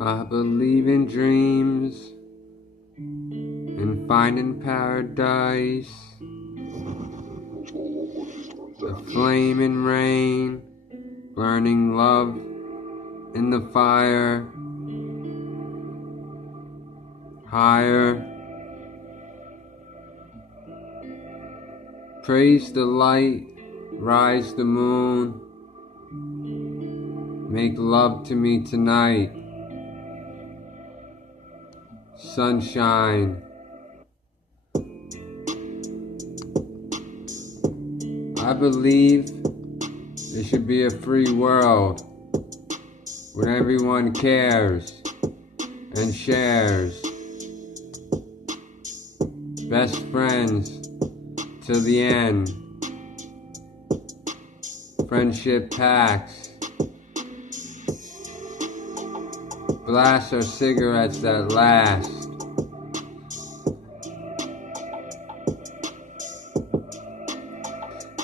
I believe in dreams and finding paradise, the flame and rain, burning love in the fire, higher. Praise the light, rise the moon, make love to me tonight. Sunshine. I believe there should be a free world where everyone cares and shares. Best friends till the end. Friendship pacts. Blast our cigarettes that last.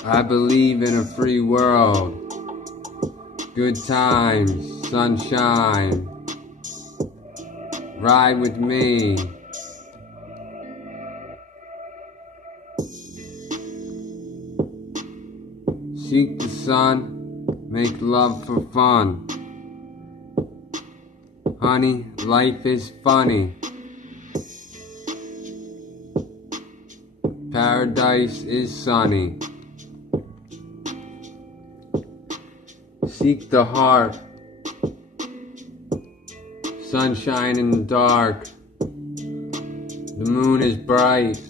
I believe in a free world. Good times, sunshine. Ride with me. Seek the sun, make love for fun. Honey, life is funny. Paradise is sunny. Seek the heart. Sunshine in the dark. The moon is bright.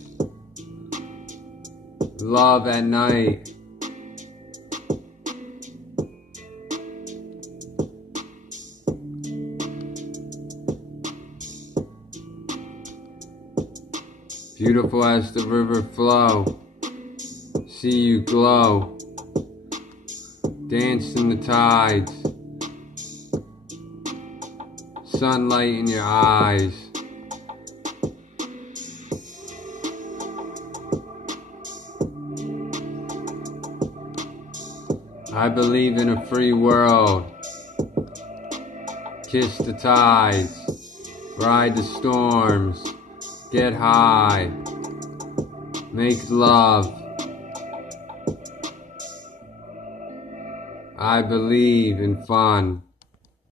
Love at night. Beautiful as the river flow, see you glow, dance in the tides, sunlight in your eyes. I believe in a free world, kiss the tides, ride the storms. Get high, make love. I believe in fun.